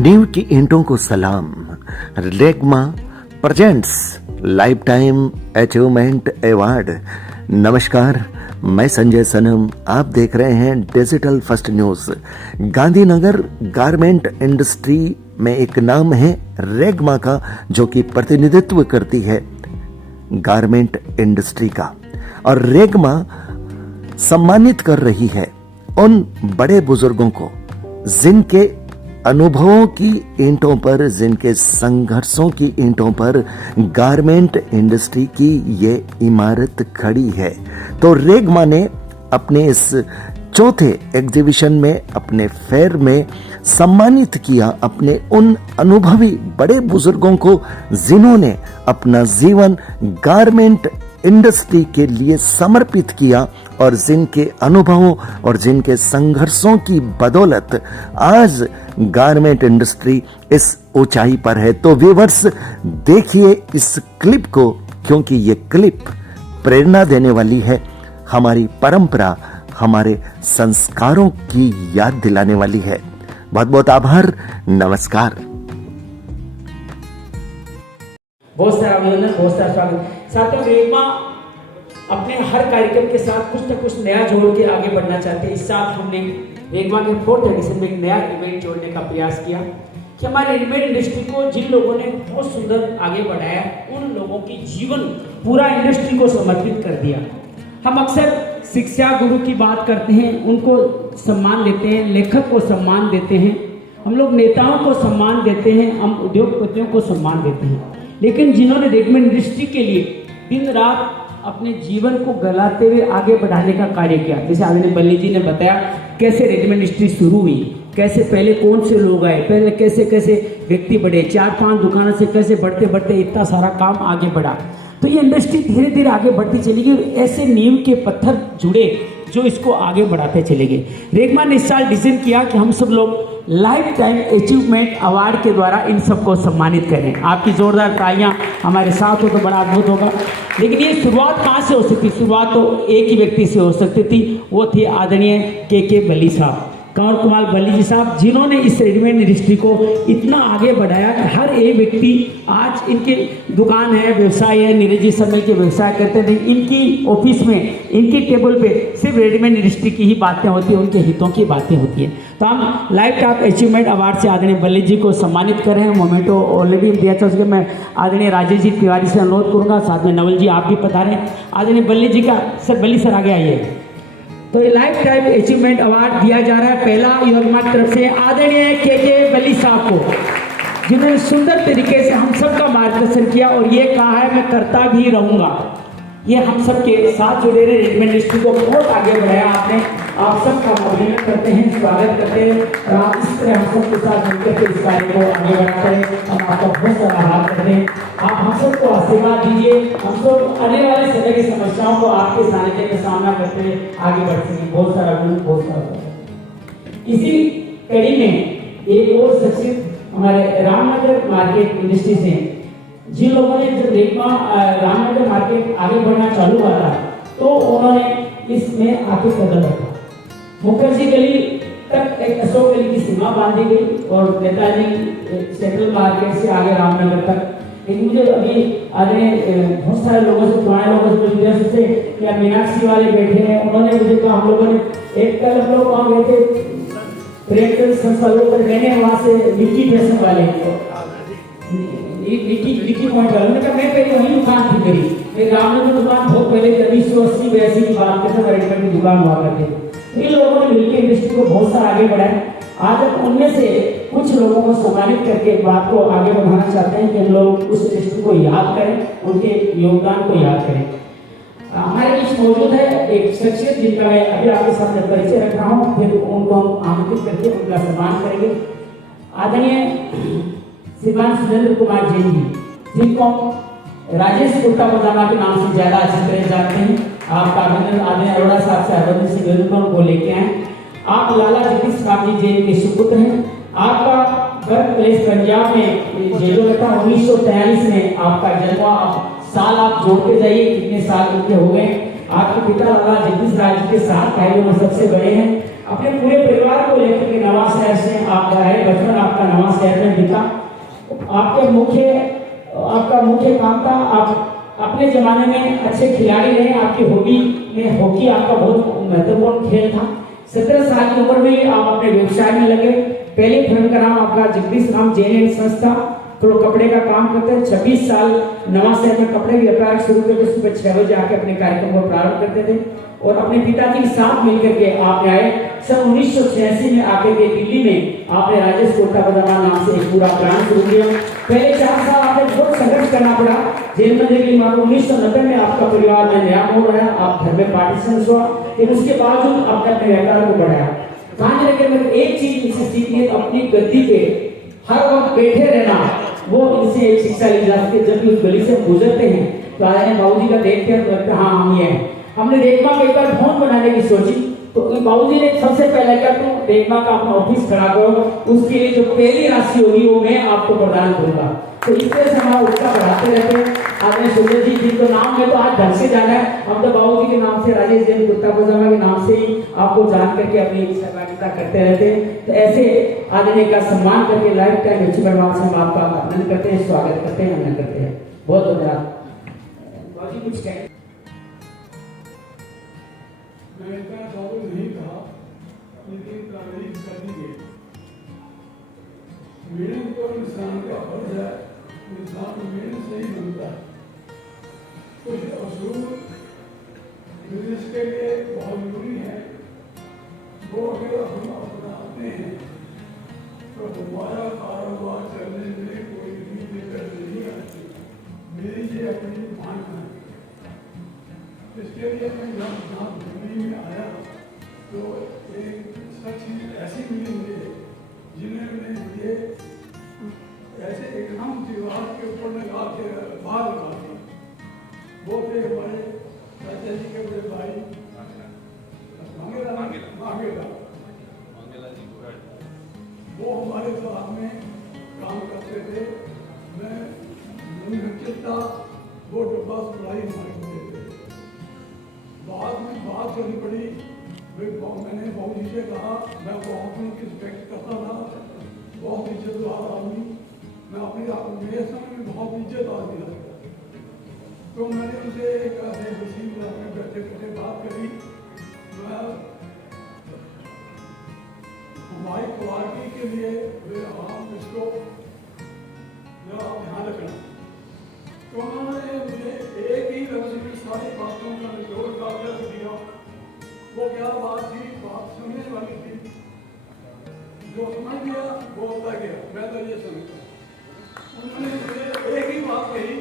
नींव की ईंटों को सलाम। Regma presents lifetime achievement award. नमस्कार, मैं संजय सनम, आप देख रहे हैं digital first news. Gandhinagar garment industry में एक नाम है रेगमा का, जो कि प्रतिनिधित्व करती है गारमेंट इंडस्ट्री का। और रेगमा सम्मानित कर रही है उन बड़े बुजुर्गों को जिनके अनुभवों की ईंटों पर, जिनके संघर्षों की ईंटों पर गारमेंट इंडस्ट्री की ये इमारत खड़ी है। तो रेगमा ने अपने इस चौथे एग्जीबिशन में, अपने फेयर में सम्मानित किया अपने उन अनुभवी बड़े बुजुर्गों को जिन्होंने अपना जीवन गारमेंट इंडस्ट्री के लिए समर्पित किया और जिनके अनुभवों और जिनके संघर्षों की बदौलत आज गारमेंट इंडस्ट्री इस ऊंचाई पर है। तो व्यूअर्स, देखिए इस क्लिप को, क्योंकि ये क्लिप प्रेरणा देने वाली है, हमारी परंपरा, हमारे संस्कारों की याद दिलाने वाली है। बहुत बहुत आभार, नमस्कार। बहुत सारा अभिनंदन, बहुत सारा स्वागत। साथियों, रेगमा अपने हर कार्यक्रम के साथ कुछ न कुछ नया जोड़ के आगे बढ़ना चाहते हैं। इस साल हमने रेगमा के 4th एडिशन में एक नया इवेंट जोड़ने का प्रयास किया कि हमारे रेडीमेड इंडस्ट्री को जिन लोगों ने बहुत सुंदर आगे बढ़ाया, उन लोगों की जीवन पूरा इंडस्ट्री को समर्पित कर दिया। हम अक्सर शिक्षा गुरु की बात करते हैं, उनको सम्मान देते हैं, लेखक को सम्मान देते हैं, हम लोग नेताओं को सम्मान देते हैं, हम उद्योगपतियों को सम्मान देते हैं, लेकिन जिन्होंने रेडीमेड इंडस्ट्री के लिए दिन रात अपने जीवन को गलाते हुए आगे बढ़ाने का कार्य किया, जैसे आदरणीय बल्ली जी ने बताया कैसे रेडीमेड इंडस्ट्री शुरू हुई, कैसे पहले कौन से लोग आए, पहले कैसे कैसे व्यक्ति बढ़े, 4-5 दुकानों से कैसे बढ़ते बढ़ते इतना सारा काम आगे बढ़ा। तो ये इंडस्ट्री धीरे धीरे आगे बढ़ती चली गई और ऐसे नींव के पत्थर जुड़े जो इसको आगे बढ़ाते चले गए। रेगमा ने इस साल डिसीजन किया कि हम सब लोग लाइफ टाइम अचीवमेंट अवार्ड के द्वारा इन सबको सम्मानित करें। आपकी जोरदार तालियां हमारे साथ हो तो बड़ा अद्भुत होगा। लेकिन ये शुरुआत कहाँ से हो सकती? शुरुआत तो एक ही व्यक्ति से हो सकती थी, वो थे आदरणीय के बल्ली साहब, कंवर कुमार बल्ली जी साहब, जिन्होंने इस रेडीमेड इंडस्ट्री को इतना आगे बढ़ाया कि हर एक व्यक्ति आज इनके दुकान है, व्यवसाय है, नीरज जी सब मिलकर व्यवसाय करते थे। इनकी ऑफिस में, इनकी टेबल पे सिर्फ रेडीमेड इंडस्ट्री की ही बातें होती हैं, उनके हितों की बातें होती हैं। तो हम लाइफ टाइम अचीवमेंट अवार्ड से आदरणीय बल्ली जी को सम्मानित कर रहे हैं। मोमेंटो ऑलरेडी दिया था उसके। मैं आदरणीय राजेश जी तिवारी से अनुरोध करूँगा, साथ में नवल जी आप भी पधारें। आदरणीय बल्ली जी का सर, बल्ली सर आगे आइए। तो ये लाइफ टाइम अचीवमेंट अवार्ड दिया जा रहा है पहला युवमा की तरफ से आदरणीय के बल्ली साहब को, जिन्होंने सुंदर तरीके से हम सबका मार्गदर्शन किया और ये कहा है मैं करता भी रहूंगा। ये हम सब के साथ जुड़े रहे, रेडीमेड इंडस्ट्री को बहुत आगे बढ़ाया आपने। आप सबका अभिनंदन करते हैं, स्वागत करते हैं और आप इस तरह हम सबके साथ मिलकर के इस कार्य को आगे बढ़ाते हैं। हम आपका बहुत सारा आभार करते हैं। आप हम सबको आशीर्वाद दीजिए, हम सब आने वाले समय की समस्याओं को आपके सानिध्य में सामना करते हुए आगे बढ़ सकें। बहुत सारा बहुत सारा। इसी कड़ी में एक और शख्सियत हमारे रामनगर मार्केट इंडस्ट्री से, जिन लोगों ने जब रेगमा रामनगर मार्केट आगे बढ़ना चालू हुआ था तो उन्होंने इसमें आके कदम रखा। मुखर्जी गली तक एक अशोक गली की सीमा बांधी गई और नेताजी सेंट्रल मार्केट से आगे रामनगर तक। लेकिन मुझे अभी आगे बहुत सारे लोगों से, पुराने लोगों से जुड़े से या मीनाक्षी वाले बैठे हैं, उन्होंने मुझे कहा, हम लोगों ने एक कल हम लोग वहाँ गए थे प्रेमचंद संस्थानों पर, मैंने वहाँ से विक्की फैशन वाले विक्की पॉइंट वाले, उन्होंने कहा मैं पहले वहीं दुकान थी मेरी, मेरी रामनगर दुकान बहुत पहले 1980-82 की बात करते हैं, रेडीमेड की दुकान हुआ करते थे। इन लोगों ने मिलकर इंडस्ट्री को बहुत सारा आगे बढ़ाया। आज हम उनमें से कुछ लोगों को सम्मानित करके बात को आगे बढ़ाना चाहते हैं कि हम लोग उस इंडस्ट्री को याद करें, उनके योगदान को याद करें। हमारे बीच मौजूद है एक शख्सियत जिनका मैं अभी आपके सामने परिचय रख रहा हूँ, फिर उनको हम आमंत्रित करके उनका सम्मान करेंगे। आदरणीय श्रीमान सुरेंद्र कुमार जैन जी, जिनको राजेश कुर्ता पजामा के नाम से ज्यादा अच्छी तरह जानते हैं। आपका अभिनंदन आदरणीय अरोड़ा साहब से अभिनंदन से निवेदन को लेके आए। आप लाला जगदीश राम जी जैन के सुपुत्र हैं। आपका बर्थ प्लेस पंजाब में जेलोटा 1943 में आपका जन्म। साल आप जोड़ते जाइए कितने साल उनके हो गए। आपके पिता लाला जगदीश राज के 7 भाइयों में सबसे बड़े हैं। अपने पूरे परिवार को लेकर के नवा शहर से आप रहे, बचपन आपका नवा शहर में बीता। आपका मुख्य काम था, आप अपने जमाने में अच्छे खिलाड़ी रहे। आपकी हॉबी में हॉकी आपका बहुत महत्वपूर्ण खेल था। 17 साल की उम्र में ही आप अपने व्यवसाय में लगे। पहले फर्म का नाम आपका जगदीश राम जैन एंड संस्था, तो कपड़े का काम करते हैं। 26 साल नवा शहर में कपड़े व्यापार शुरू करके सुबह 6 बजे आके अपने कार्यक्रम को प्रारंभ करते थे और अपने पिताजी के साथ मिलकर के आप आए। सन 1986 में आके के दिल्ली में आपने राजेश कुर्ता पजामा नाम से एक पूरा ब्रांड शुरू किया। पहले 4 साल आपने बहुत संघर्ष करना पड़ा जेल में रहने के लिए। 1990 में आपका परिवार में नया मोड़ आया, आप घर में पार्टीशन हुआ, लेकिन उसके बावजूद आपने अपने व्यापार को बढ़ाया। कहानी लेकर मैंने एक चीज इनसे सीखी है, अपनी गद्दी पे हर वक्त बैठे रहना, वो इनसे एक शिक्षा ली जा सकती है। जब भी उस गली से गुजरते हैं तो आज बाबूजी का देखते हैं तो लगता हाँ हम ही हैं। हमने रेखमा को एक बार फोन बनाने की सोची तो बाबूजी ने सबसे पहले क्या, तो रेखमा का अपना ऑफिस खड़ा करो, उसके लिए जो पहली राशि होगी वो मैं आपको प्रदान करूंगा। तो इस तरह से हमारा उत्साह बढ़ाते रहते हैं। आपने सुंदर जी जिनको नाम है तो आज ढंग से जाना है। हम तो बाबूजी के नाम से, राजेश जैन कुर्ता पजामा के नाम से ही आपको जान करके अपनी सहभागिता करते रहते हैं। तो ऐसे आदमी का सम्मान करके लाइफ टाइम अच्छी परिवार से हम आपका अभिनंदन करते हैं, स्वागत करते हैं, अभिनंदन करते हैं। बहुत धन्यवाद। बाबूजी कुछ कहें? मैं इतना काबू नहीं था, लेकिन तारीफ कर दी गई। मेहनत तो इंसान का फर्ज है, इंसान मेहनत से ही बनता है। कुछ असूल बिजनेस के लिए बहुत जरूरी है, वो अगर हम अपनाते हैं तो हमारा कारोबार करने में कोई भी दिक्कत नहीं आती। मेरी ये अपनी मानना है। इसके लिए मैं जहाँ दिल्ली में आया तो एक सच ऐसी मिली मुझे जिन्होंने मुझे ऐसे एकदम दीवार के ऊपर लगा के बाहर लगा दी। वो थे हमारे चाचा जी के बड़े भाई मांगेला, वो हमारे साथ में काम करते थे। मैं चिंता वो डब्बा सप्लाई हमारे थे। बाद में बात चली पड़ी, मैंने बाबूजी से कहा, मैं बहुत उनकी रिस्पेक्ट करता था, बहुत इज्जतदार आदमी, मैं अपने आप मेरे समय में बहुत इज्जत आदमी था। तो मैंने उनसे एक ऐसे वसीम में बैठे बैठे बात करी, मैं हमारी क्वालिटी के लिए हम इसको जरा ध्यान रखना। तो उन्होंने मुझे एक ही लफ्ज में सारी बातों का निचोड़ कागज दिया। वो क्या बात थी, बात सुनने वाली थी, जो समझ गया वो होता गया। मैं तो ये समझता, उन्होंने मुझे एक ही बात कही,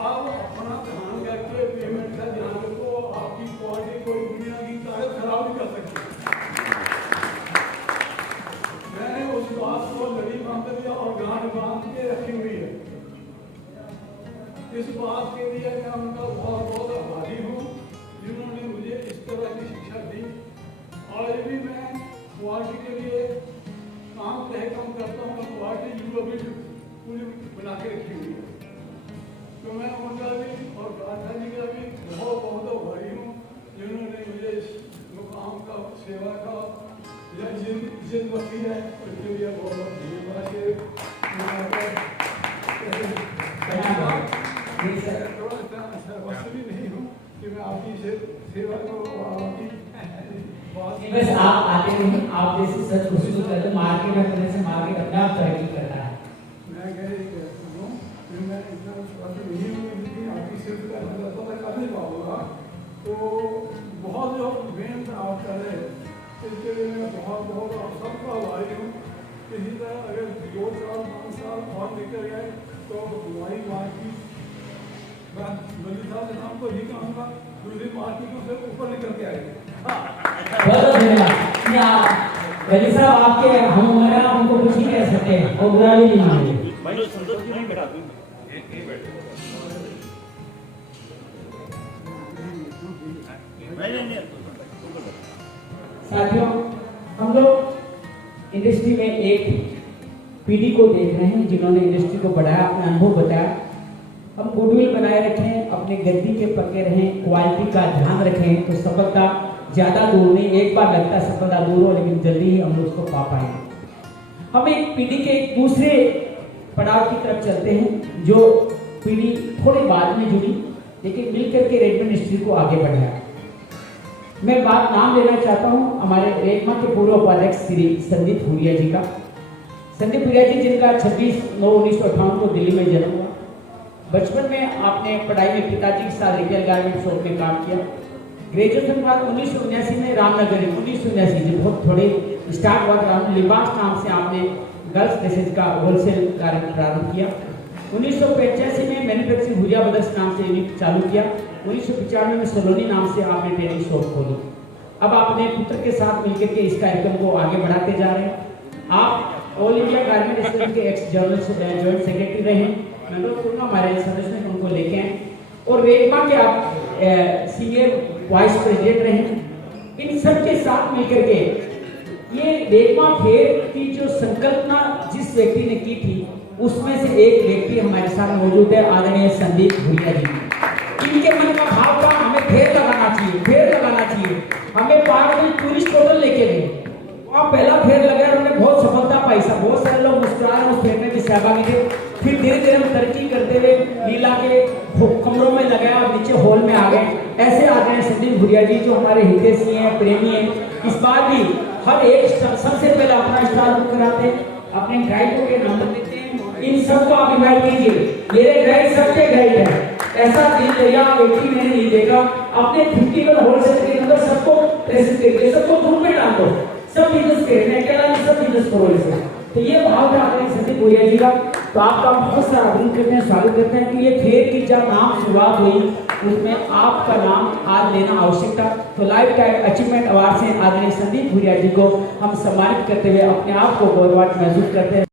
आप अपना ध्यान करके पेमेंट का ध्यान रखो, आपकी क्वालिटी कोई दुनिया की ताकत खराब नहीं कर सकती। मैंने उस बात को लड़ी बांध दिया और गांठ बांध के रखी हुई है। इस बात के लिए मैं उनका बहुत बहुत आभारी हूँ जिन्होंने मुझे इस तरह की शिक्षा दी। आज भी मैं क्वालिटी के लिए काम करता हूँ, क्वालिटी अभी पूरी बना के रखी हुई है। तो मैं उनका भी और राधा जी का भी बहुत बहुत आभारी हूँ जिन्होंने मुझे इस मुकाम का, सेवा का या जिन बख्शी है, उसके लिए बहुत बहुत धन्यवाद। भी नहीं हूँ कि मैं आपकी सेवा को बस आप आते नहीं, आप जैसे सच खुशी कर दो, मार्केट में अपने से मार्केट अपने आप तरक्की करता है। मैं कह रहा हूँ कि मैं इतना विश्वास नहीं हूँ, लेकिन आपकी सेवा का पता कर नहीं पाऊंगा। तो बहुत जो मेहनत आप कर रहे हैं इसके लिए मैं बहुत बहुत आप सबका आभारी हूँ। इसी तरह अगर 2 साल 5 साल और निकल गए तो हमारी मार्केट, मैं बली साहब के नाम को ही कहूँगा, दूसरी मार्केटों से ऊपर निकल के आएगी। बहुत धन्यवाद। बली साहब आपके हम उम्र हमको कुछ नहीं कह सकते, और बुरा भी नहीं मानेंगे। साथियों, हम लोग इंडस्ट्री में एक पीढ़ी को देख रहे हैं जिन्होंने इंडस्ट्री को बढ़ाया, अपना अनुभव बताया। हम गुडविल बनाए रखें। अपने गद्दी के पक्के रहें, क्वालिटी का ध्यान रखें तो सफलता ज़्यादा दूर नहीं, एक बार लगता है सफलता दूर हो लेकिन जल्दी ही हम उसको पा पाएंगे। हम एक पीढ़ी के एक दूसरे पड़ाव की तरफ चलते हैं, जो पीढ़ी थोड़ी बाद में जुड़ी लेकिन मिलकर के रेडमंड इंडस्ट्री को आगे बढ़ाया। मैं बात नाम लेना चाहता हूं हमारे रेगमा के पूर्व उपाध्यक्ष श्री संदीप हुरिया जी का। संदीप हुरिया जी जिनका 26/9/1958 को दिल्ली में जन्म हुआ। बचपन में आपने पढ़ाई में पिताजी के साथ रिटेल गारमेंट शॉप में काम किया। ग्रेजुएशन के बाद 1979 में रामनगर 1979 से बहुत थोड़े स्टार्ट हुआ था, लिबास नाम से आपने गर्ल्स ड्रेसेज का होलसेल कार्य प्रारंभ किया। 1985 में मैन्युफैक्चरिंग हुरिया ब्रदर्स नाम से यूनिट चालू किया। 1995 में सलोनी नाम से आपने ट्रेनिंग शॉप खोली। अब आपने पुत्र के साथ मिलकर के इस कार्यक्रम को आगे बढ़ाते जा रहे हैं। आप ऑल इंडिया गारमेंट एसोसिएशन के एक्स जनरल जॉइंट सेक्रेटरी रहे, मैं तो कहूँगा हमारे सदस्य ने उनको लेके आए, और रेगमा के आप सीनियर वाइस प्रेसिडेंट रहे। इन सब के साथ मिलकर के ये रेगमा फेयर की जो संकल्पना जिस व्यक्ति ने की थी उसमें से एक व्यक्ति हमारे साथ मौजूद है, आदरणीय संदीप हुरिया जी। इनके मन का भाव था हमें फेयर लगाना चाहिए, फेयर लगाना चाहिए, हमें पार्क में टूरिस्ट होटल लेके गए, वहाँ पहला फेयर लगा, उन्होंने बहुत सफलता पाई। बहुत सारे लोग मुस्कुरा रहे उस फेयर में भी सहभागी थे। फिर धीरे धीरे हम तरक्की करते हुए लीला के कमरों में लगाया और नीचे हॉल में आ गए। ऐसे आ गए संदीप हुरिया जी जो हमारे हितैषी हैं, प्रेमी हैं। इस बार भी हर एक सबसे पहले अपना स्टार बुक कराते हैं, अपने गाइडों के नंबर देते हैं। इन सबको आप इनवाइट कीजिए, मेरे गाइड सबके गाइड है। ऐसा दिनचर्या व्यक्ति मैंने नहीं देखा। अपने 51 होलसेल के अंदर सबको प्रेजेंट करिए, सबको ग्रुप में डाल दो, सब बिजनेस करें, अकेला नहीं, सब बिजनेस करो इसे। तो ये भाव था अपने संदीप हुरिया जी का। तो आपका बहुत सारा अभिनंदन करते हैं, स्वागत करते हैं कि ये फेयर की जब नाम शुरुआत हुई उसमें आपका नाम आज लेना आवश्यक था। तो लाइफ टाइम अचीवमेंट अवार्ड से आदरणीय संदीप हुरिया जी को हम सम्मानित करते हुए अपने आप को गौरवान्वित महसूस करते हैं।